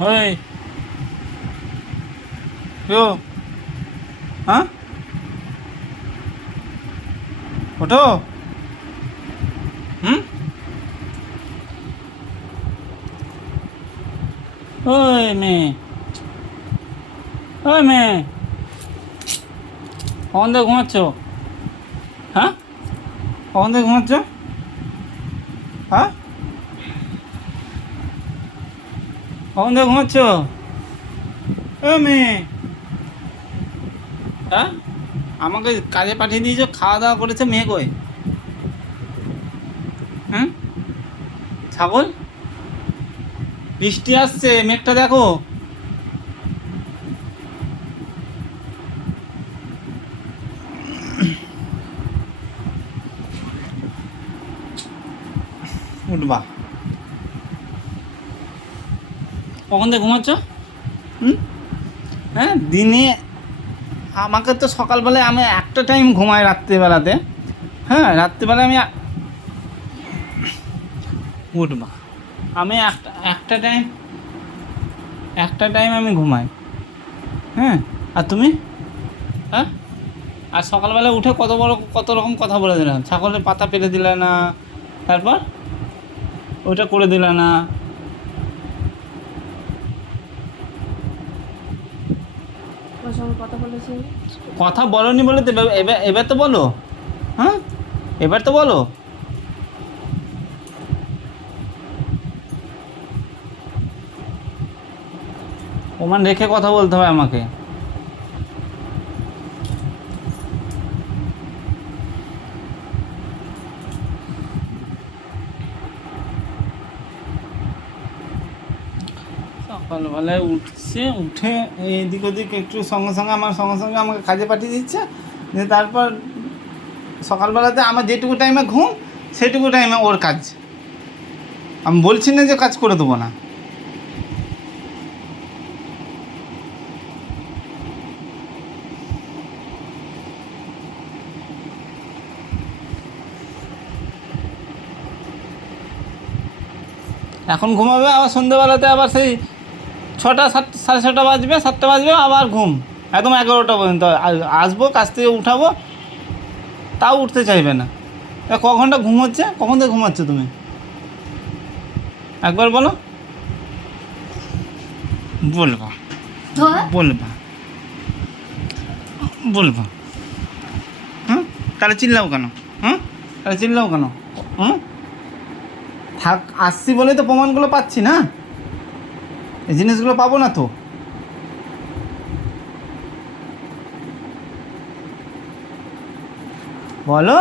ওই কেউ হ্যাঁ ওঠো হুম ওই মেয়ে ওই মেয়ে কখন থেকে ঘুমাচ্ছ? হ্যাঁ কখন থেকে ঘুমাচ্ছ? হ্যাঁ কখন ঘুমাচ্ছ? মেয়ে। হ্যাঁ? আমাকে কাজে পাঠিয়ে দিয়েছ, খাওয়া দাওয়া করেছে মেয়ে কই? হুম? ছাগল? বৃষ্টি আসছে, মেঘটা দেখো। উঠবা। কখন থেকে ঘুমাচ্ছ? হুম? হ্যাঁ? দিনে আমাকে তো সকালবেলায় আমি একটা টাইম ঘুমাই রাত্রিবেলাতে। হ্যাঁ রাত্রিবেলায় আমি উঠবা আমি একটা একটা টাইম একটা টাইম আমি ঘুমাই। হ্যাঁ? আর তুমি? হ্যাঁ? আর সকালবেলা উঠে কত বড় কত রকম কথা বলে দিলাম ছাগলের পাতা পেরে দিলে না তারপর? ওইটা করে দিলে না। কথা বলনি বলে তো এবার এবার তো বলো। হ্যাঁ? এবার তো বলো। ওমান রেখে কথা বলতে হবে আমাকে। সকালবেলায় উঠছে, উঠে এদিক ওদিক একটু সঙ্গে সঙ্গে আমার সঙ্গে সঙ্গে আমাকে কাজে পাঠিয়ে দিচ্ছে। দিয়ে তারপর সকালবেলাতে আমার যেটুকু টাইমে ঘুম, সেটুকু টাইমে ওর কাজ। আমি বলছি না যে কাজ করে দেবো না। এখন ঘুমাবে, আবার সন্ধ্যেবেলাতে আবার সেই ছটা সাত সাড়ে ছটা বাজবে সাতটা বাজবে আবার ঘুম। একদম এগারোটা পর্যন্ত। আসব কাছ থেকে উঠাবো তাও উঠতে চাইবে না। তা ক ঘণ্টা ঘুম হচ্ছে? কখন থেকে ঘুমাচ্ছ তুমি? একবার বলো। বলবা। বলবা। বলবা। হুম? তাহলে চিল্লাও কেন? হুম? তাহলে চিল্লাও কেন? হুম? থাক আসছি বলেই তো প্রমাণগুলো পাচ্ছি না। এই জিনিসগুলো পাবো না তো? বলো।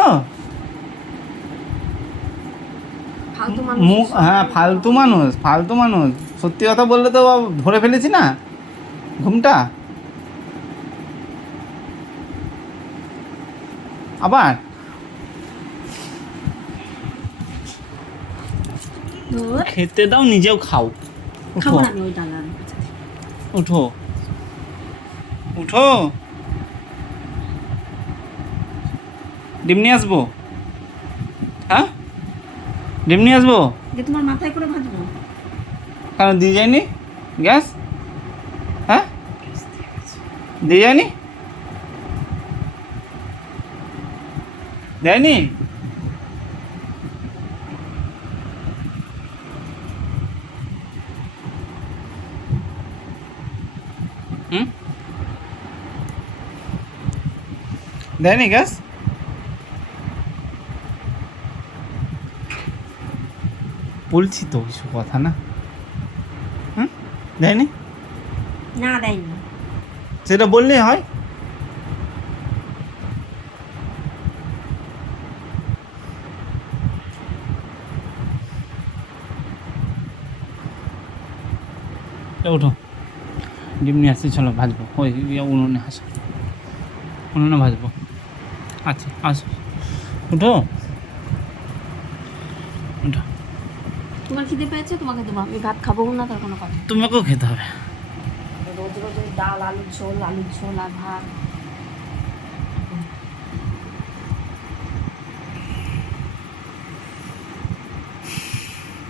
ফালতু মুখ হ্যাঁ ফালতু মানুষ ফালতু মানুষ। সত্যি কথা বললে তো ধরে ফেলেছি না? ঘুমটা? আবার? খেতে দাও নিজেও খাও। খাব না আমি ওই ডালা উঠো উঠো ডিম নিয়ে আসব হ্যাঁ ডিম নিয়ে আসব যে তোমার মাথায় করে ভাজবো কেন দিয়ে যায়নি গ্যাস হ্যাঁ দিয়ে যায়নি দেয়নি হুম দেয়নি গ্যাস বলছি তো কিছু কথা না। হুম? দেয়নি না দেয়নি সেটা বললেই হয়। উঠো ডিম নিয়ে আসছি চলো ভাজবো। ওই ইয়ে উনুনে আসো উনুনে ভাজবো। আচ্ছা আসো। উঠো উঠো তোমার খিদে পেয়েছে? তোমাকে দেবো। আমি ভাত খাব না তার কোনো কথা তোমাকেও খেতে হবে। রোজ রোজ ডাল আলুর ঝোল আলুর ঝোল আর ভাত।